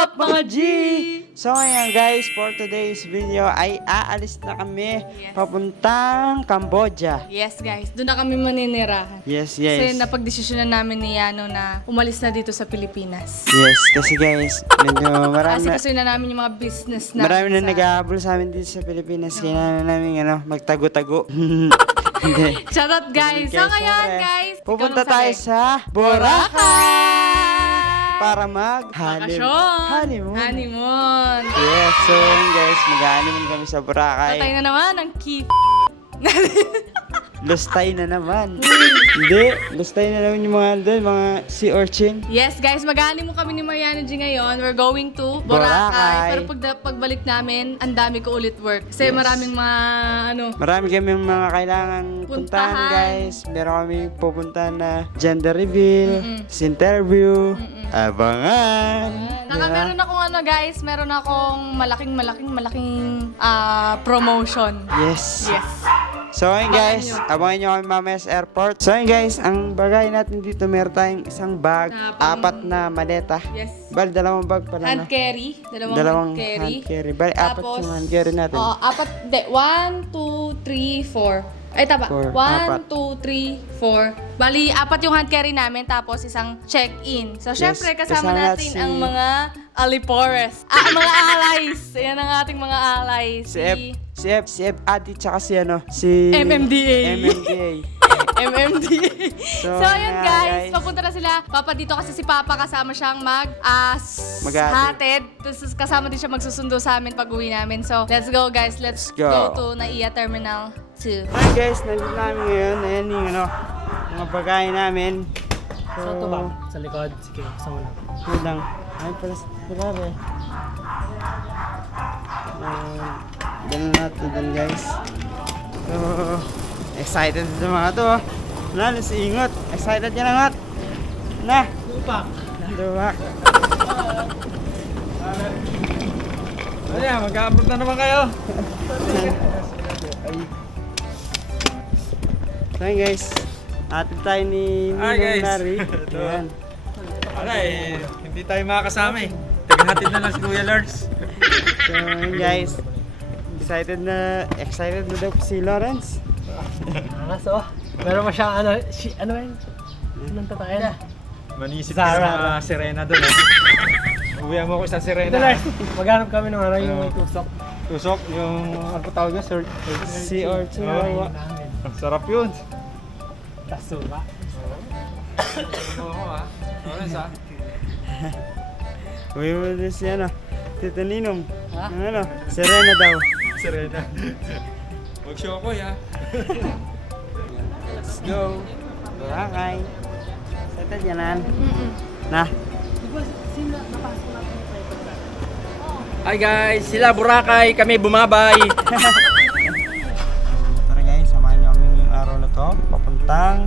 up mga G? So ngayon guys, for today's video ay aalis na kami papuntang Cambodia. Yes guys, doon na kami maninirahan. Yes, Kasi yes. napagdesisyonan namin ni Yano na umalis na dito sa Pilipinas. Yes, kasi guys, medyo marami Kasi na, gusto na namin yung mga business na. marami na nag-aabol sa amin dito sa Pilipinas. Kailangan namin magtago-tago. Hindi. Charot guys. So ngayon guys, pupunta ikaw tayo nagsabi. sa Boracay para Honeymoon. honeymoon. Yes, so yun guys, mag-honeymoon kami sa Boracay. Tatay na naman ang key. Lustay na naman. Hindi, lustay na naman yung mga doon, mga sea urchin. Yes guys, mag-honeymoon kami ni Mariano G ngayon. We're going to Boracay. Boracay. Pero pagbalik namin, ang dami ko ulit work. Kasi Yes. maraming mga Marami kami mga kailangan puntahan Puntahan. guys. Meron kami pupuntahan na gender reveal, interview, abangan. Saka Diba? meron akong guys, meron akong malaking promotion. Yes. Yes. So ayun guys, abangan nyo kami mamaya sa airport. So ayun guys, ang bagay natin dito, meron tayong isang bag, Na pang- 4 na maleta. Yes. Bali, dalawang bag pala. Hand carry. Dalawang hand carry. hand carry. Bali, 4 Tapos, yung hand carry natin. 1, 2, 3, 4. Ay, tama. 4, 1, 2, 3, 4. Bali, 4 yung hand carry namin, tapos isang check-in. So, syempre, kasama kasama natin si- ang mga alipores. Mga allies. Yan ang ating mga allies. Si F, Adi, tsaka si MMDA. MMDA. So, ayun guys, papunta na sila. Papa dito kasi si Papa kasama siyang Maghatid. hatid. Tapos kasama din siya magsusundo sa amin pag uwi namin. So, let's go guys. Let's go. go to Naiya Terminal 2. Ayun guys, nandito namin ngayon. Ayan yung mga pagkain namin. So, ito ba? Sa likod? Sige, kasama na. Yun lang. Ayun pala sa pagkari. Ganun natin dun guys. So, excited sa mga to. Lalo si Ingot. Excited ka na Ingot? Na! Lupak! Duwak. Ano yan? Mag-upload na naman kayo! So yun guys, atid tayo ni Hi, Ninong guys. Larry. Ito. Ayan. Hindi tayo makakasama eh. Tagahatid na lang si Kuya Lars. So yun guys, excited na daw si Lawrence. So, meron pa siyang ano yun? Anong tatayan? Manisip Zara. ka sa Serena doon eh. Uwihan mo ko sa Ito Serena. Lars, maghanap kami ng yung may tusok. Tusok, yung ano pa tawag yun? Si Orchin. Oo. Ang sarap yun. Tasuba. Oo ah. Oras ah. Uwi mo din si Tito Ninong. Ha? Ang Serena daw. Serena. Mag-show ko ya. Let's go. Boracay. Excited yan Na. Hi guys, sila Boracay, kami bumabay. Tara guys, samahan niyo kami ngayong araw na to. Papuntang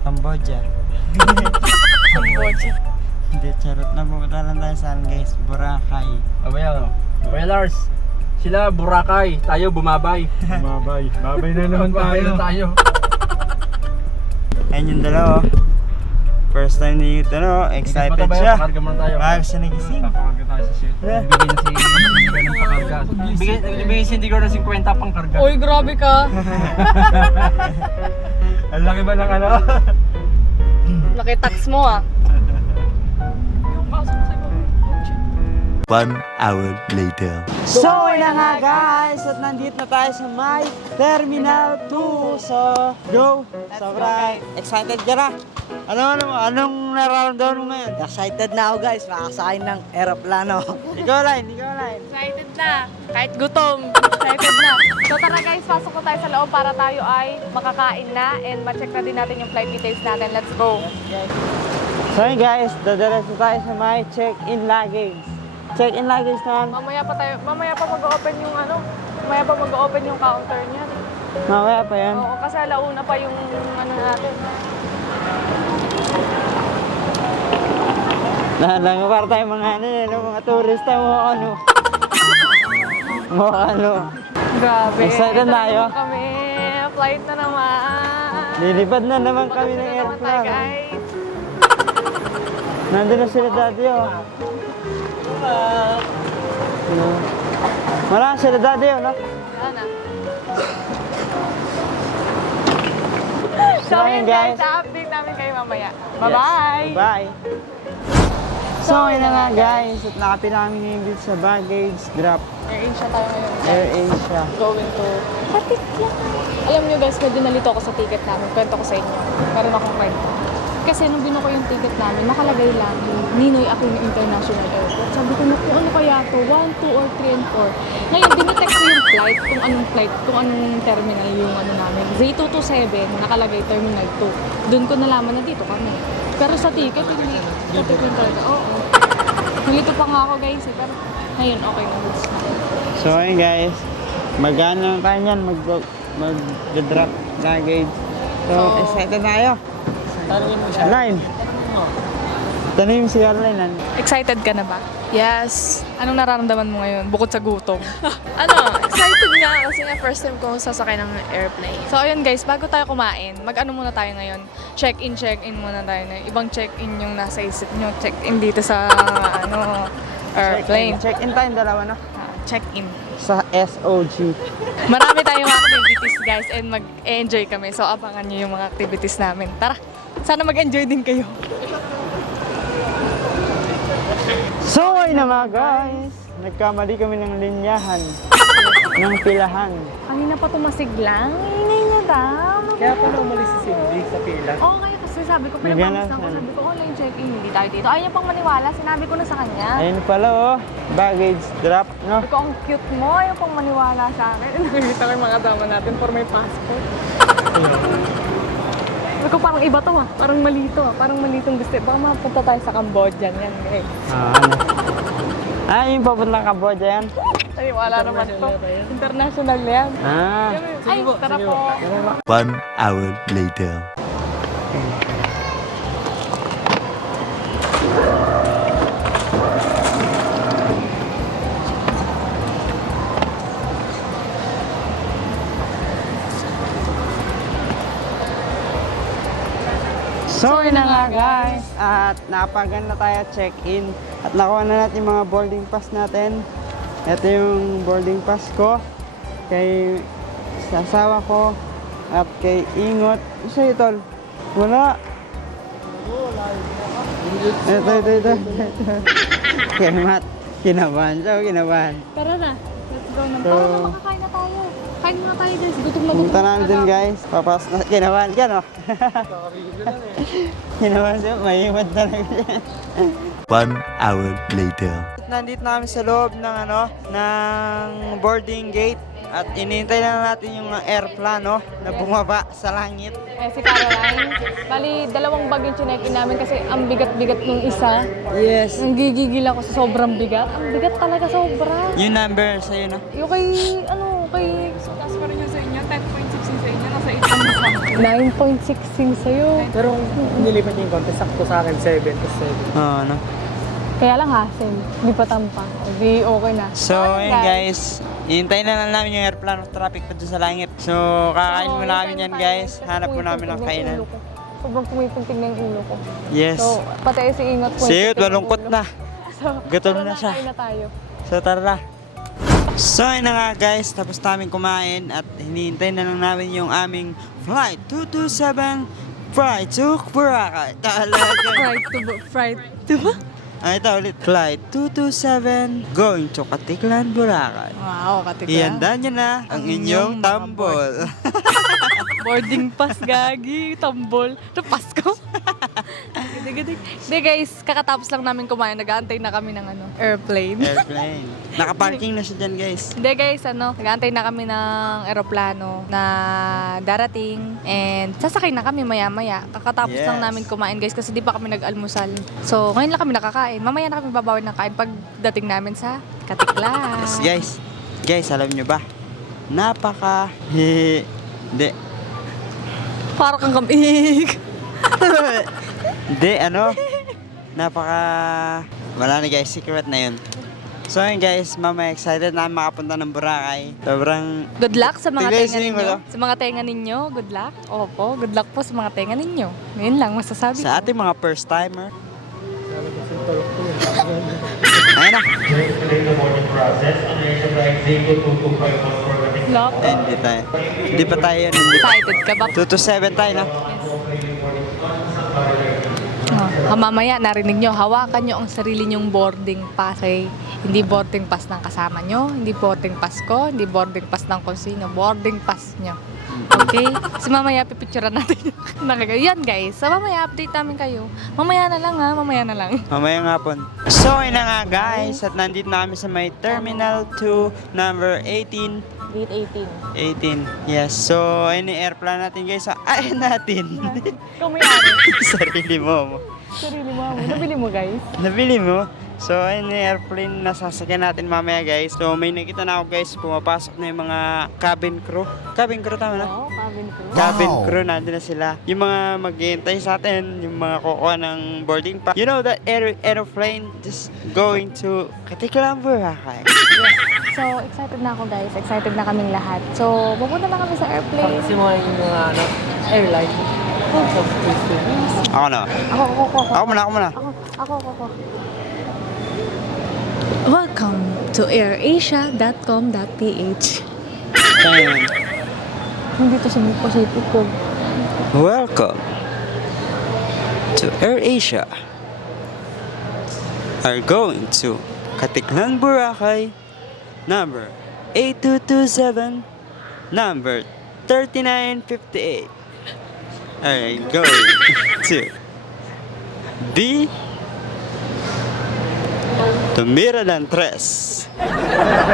Cambodia. Cambodia. Hindi, charot na pupunta lang tayo saan guys. Boracay. Kuya Lars, sila Boracay, tayo bumabay. Mabay. Babay na naman Bumabay na tayo. Ayun yung dalawa. First time ni excited siya. Pakarga muna tayo. Bago siya nagising. Papakarga tayo sa shit. Bigyan ng pakarga. Bigyan si Indigo ng 50 pang karga. Uy, grabe ka. Ang laki ba ng ano? Laki tax mo ah. 1 hour later. So, na nga guys, at nandito na tayo sa my Terminal 2. So, go! Sobrang excited ka na. Anong nararamdaman mo ngayon? Excited na ako guys, makakasakin ng aeroplano. Ikaw, Line. Excited na. Kahit gutom. Excited na. So tara guys, pasok na tayo sa loob para tayo ay makakain na and ma-check na din natin yung flight details natin. Let's go. So yun guys, dadalas na tayo sa my check-in luggage. Check-in luggage naman. Mamaya pa mag-open yung mamaya pa mag-open yung counter niya. Mamaya pa yan. Oo, kasi alauna pa yung natin. Nalang para tayo mga turista mo Grabe. Excited na tayo. Kami. Flight na naman. Lilipad na naman kami ng Maganda naman tayo, airplane. guys. Nandun na sila dati oh. Wala sila daddy, no? Sana. So, ayun, guys. update namin kayo mamaya. Bye-bye! Bye! So, ayun na nga guys. At nakapila kami ngayon dito sa baggage drop. Air Asia tayo ngayon. Air Asia. Going to Katiklan. Alam nyo guys, medyo nalito ako sa ticket namin. Kwento ko sa inyo. Meron akong kwento. Kasi nung binuko yung ticket namin, nakalagay lang Ninoy Aquino International Airport. Sabi ko, kung ano kaya to? 1, 2, or 3, and 4. Ngayon, dinitect ko yung flight, kung anong terminal yung ano namin. Z227, nakalagay terminal 2. Doon ko nalaman na dito kami. Pero sa ticket, hindi. Sa ticket talaga, oo. Nalito pa nga ako guys eh, pero ngayon okay na. So, ayun guys. Magano tayo niyan? Mag-drop baggage. So, excited na kayo. Tanungin mo siya. Line. Tanungin si Caroline. Excited ka na ba? Yes. Anong nararamdaman mo ngayon, bukod sa gutom? Excited nga kasi nga first time ko sasakay ng airplane. So ayun guys, bago tayo kumain, mag-ano muna tayo ngayon. Check-in muna tayo. Ibang check-in yung nasa isip nyo. Check-in dito sa airplane. Check-in tayong dalawa, no? Check-in. Sa SOG. Marami tayong activities guys and mag-enjoy kami. So abangan nyo yung mga activities namin. Tara, sana mag-enjoy din kayo. So, ayun na mga guys. Nagkamali kami ng linyahan. ng pilahan. Kanina pa tumasig lang. Ingay na daw. Kaya pala umalis si Cindy sa pila. Oo, kaya kasi sabi ko, pinabawas na ako. Sabi ko, online check-in, hindi tayo dito. Ayaw niya pang maniwala, sinabi ko na sa kanya. Ayun pala oh, baggage drop, no? Sabi ko, ang cute mo, ayaw pang maniwala sa akin. Nakikita ko yung mga dama natin for my passport. Sabi ko, parang iba to ah. Parang malito ah. Parang malitong gusto. Baka mapunta tayo sa Cambodia yan, guys. Yung papuntang Cambodia yan? Ay, wala naman to. International yan. Ay, tara po. 1 hour later. So yun na nga guys, at napagan na tayo check-in at nakuha na natin yung mga boarding pass natin. Ito yung boarding pass ko kay sa asawa ko at kay Ingot. Isa ito, tol? Wala. Ito. Kinabahan siya, kinabahan. Tara na. Let's go na. So, Tara na, makakain na tayo. Kain na tayo guys. Gutom na gutom. Punta na din guys. Papas na. Kinabahan ka, no? Kinabahan siya. Mahimad talaga siya. 1 hour later. Nandito na kami sa loob ng ng boarding gate at inintay na natin yung airplano na bumaba sa langit. Si Caroline. Bali, dalawang bag yung chinek-in namin kasi ang bigat-bigat nung isa. Yes. Ang gigigil ako sa sobrang bigat. Ang bigat talaga sobra. Yung number sa'yo, no? Yung kay... Taas pa rin yung sa inyo. 10.16 sa inyo. Nasa 9.16 sa'yo. Pero kung nilipat niya yung konti, sakto sa akin 7 to 7. Oo, no? Kaya lang hassle. Hindi pa tampa. Hindi okay na. So, ayun guys. Hintayin na lang namin yung airplano traffic pa doon sa langit. So, kakain mo namin yan guys. Hanap po namin ng kainan. Sobrang pumipuntig na yung ulo ko. Yes. So, pati si Ingat po. Siyot, malungkot na. So, Gutom na siya. Kain na tayo. So, tara na. So, ayun na nga guys. Tapos namin kumain at hinihintay na lang namin yung aming flight 227 flight to Boracay. Talaga. Fried to ba? Ito ulit. Flight 227 going to Katiklan, Boracay. Wow, katikla. Ihanda nyo na ang inyong tambol. Boarding pass, gagi. Tambol. Ito, Pasko. Hindi guys, kakatapos lang namin kumain. Nag-aantay na kami ng airplane. Airplane. Nakaparking na siya dyan guys. Hindi guys, nag-aantay na kami ng eroplano na darating and sasakay na kami maya-maya. Kakatapos Yes. lang namin kumain guys kasi di pa kami nag-almusal. So, ngayon lang kami nakakain. Mamaya na kami babawi ng kain pagdating namin sa Katiklan. Yes guys. Guys, alam nyo ba? Napaka... Hindi. Parang kang kamig. Hindi, napaka... Wala na guys, secret na yun. So yun guys, mama excited na makapunta ng Boracay. Sobrang... Good luck sa mga Tignan tenga sinin ko ninyo. to. Sa mga tenga ninyo, good luck. Opo, good luck po sa mga tenga ninyo. Ngayon lang masasabi Sa ko. ating mga first timer. Lalabas yung tulok ko yun. Ayan na. Lock. Hindi tayo. Hindi pa tayo yun. Excited ka ba? 2 to 7 tayo na. Mamaya narinig nyo, hawakan nyo ang sarili nyong boarding pass. Okay? Hindi boarding pass ng kasama nyo, hindi boarding pass ko, hindi boarding pass ng kusino, boarding pass nyo. Okay? So mamaya pipicturean natin yung yan guys. So mamaya update namin kayo. Mamaya na lang ha, mamaya na lang. Mamayang hapon. So, yun na nga guys. At nandito na kami sa may Terminal 2, number 18. Gate 18. Yes. So, ayun yung airplane natin guys. Ayun natin. 18. Ikaw may ari. Sarili mo. Sarili mo. Nabili mo guys. Nabili mo? So, ayun yung airplane na sasakyan natin mamaya guys. So, may nakita na ako guys. Pumapasok na yung mga cabin crew. Cabin crew tama na? Oo, cabin crew. Cabin crew, nandun na sila. Yung mga mag-iintay sa atin, yung mga kukuha ng boarding pass. You know that aeroplane just going to Katiklan, Boracay. So, excited na ako guys. Excited na kaming lahat. So, pupunta na kami sa airplane. Kasi mga yung mga airline. Sa Ako na. Ako muna. Ako. Welcome to airasia.com.ph. Ayun. Hindi to sa Pacific ko. Welcome to AirAsia. Are going to Katiklan, Boracay, number 8227, number 3958. Are going to B to Miralan 3.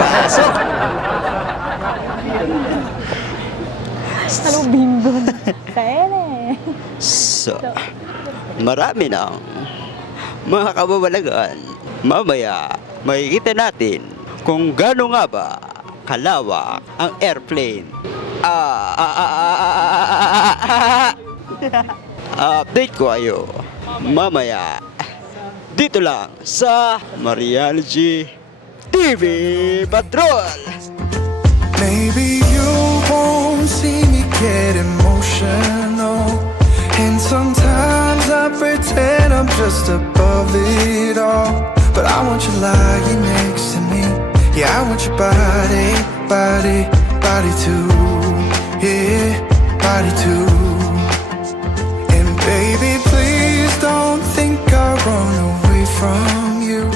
Pasok! Ano bingo? Sa ere. So, marami ng mga kababalagan. Mamaya, makikita natin kung gaano nga ba kalawak ang airplane. Update ko kayo mamaya dito lang sa Mariology TV Patrol. Maybe you won't see me get emotional, and sometimes I pretend I'm just above it all. But I want you lying next to me. Yeah, I want your body, body, body too. Yeah, body too. And baby, please don't think I run away from you.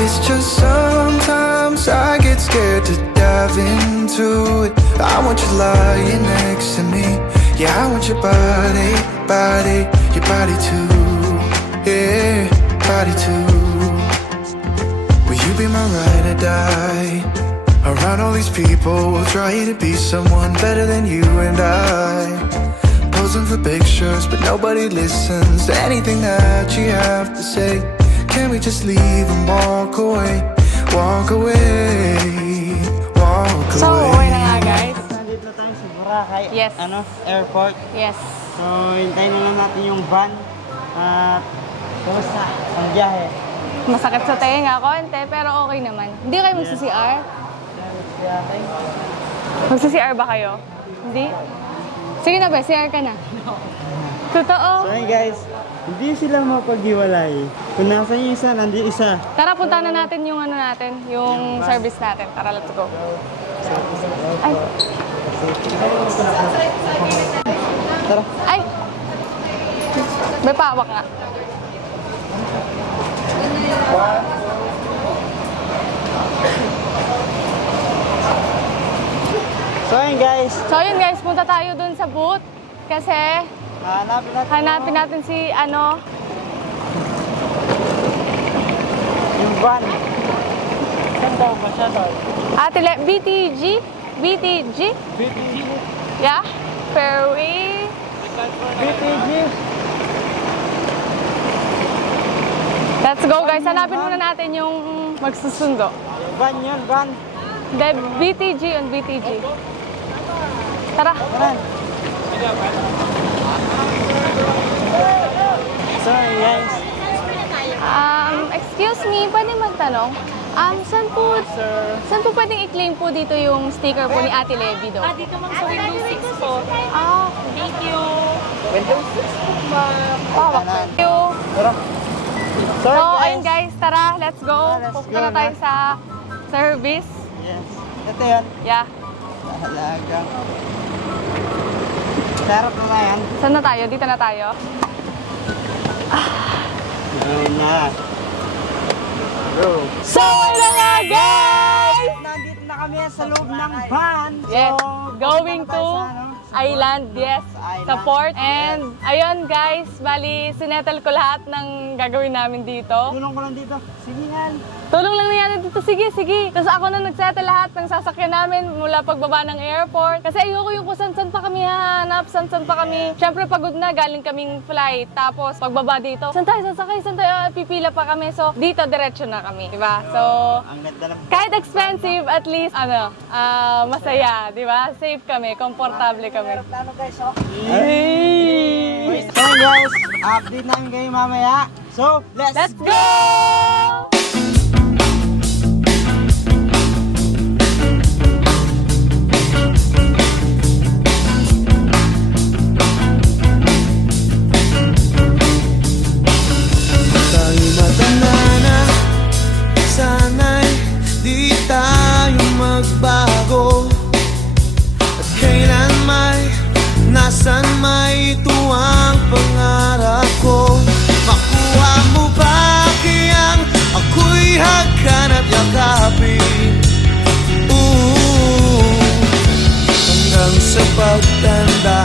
It's just sometimes I get scared to dive into it. I want you lying next to me. Yeah, I want your body, body, your body too. Yeah, body too. Will you be my ride or die? Around all these people, we'll try to be someone better than you and I. Posing for pictures, but nobody listens to anything that you have to say. Can we just leave and walk away? Walk away, walk So, away. okay na nga guys. Nandito na tayo sa Boracay, Yes. Airport. Yes. So, hintayin na lang natin yung van. At, kumusta ang biyahe? Masakit sa tenga konti, pero okay naman. Hindi kayo magsi-CR? Magsi-CR ba kayo? Hindi? Sige na ba, CR ka na. Totoo. So, ayun guys, hindi sila mapaghiwalay. Kung nasa yung isa, nandito isa. Tara, punta na natin yung ano natin, yung service natin. Tara, let's go. Ay. Tara. Ay! May pawak nga. So, ayun guys, So yun guys, punta tayo dun sa booth. Kasi hanapin natin si ano. yung van. Saan daw ba siya doon? BTG? BTG? BTG. Yeah? Ferry? BTG. Let's go guys. Hanapin muna natin yung magsusundo. Van yun, van. The BTG on BTG. Tara. Kanan. So, ayun guys. Excuse me, pwede magtanong? Saan po pwedeng i-claim po dito yung sticker po ni Ate Levi do? Dito ma'am sa Windows 6 po. Ah, Thank you. pawak. Thank you. So, So, ayun guys, tara, let's go. Let's Pupunta go na tayo na. sa service. Yes. Ito yun. Yeah. Talagang. Sarap na yan. Saan na tayo? Dito na tayo. Ayun na. Bro. So, ayun na nga guys! Nandito na kami sa loob ng van. Yes, So, going pupunta na tayo to sa, ano, Island, yes, Island. sa port. And ayun guys, bali sinettle ko lahat ng gagawin namin dito. Tulong ko lang dito. Sige yan. Tulong lang na yan dito, sige, sige. Tapos ako na nagsettle lahat ng sasakyan namin mula pagbaba ng airport. Kasi ayoko yung kung san-san pa kami hahanap, san-san pa kami. Siyempre pagod na, galing kaming flight. Tapos pagbaba dito, saan tayo sasakay, saan tayo, pipila pa kami. So dito, diretso na kami, di ba? So, Ang ganda ng kahit expensive, at least, masaya, di ba? Safe kami, komportable kami. Aeroplano guys, oh. Hey! So guys, update namin kayo mamaya. So, Let's go! Tayo matanda na, sana'y di tayo magbago. At kailan may, nasan may ito ang pangarap ko. Makuha mo ba kayang ako'y hagkan at yakapin? Hanggang sa pagtanda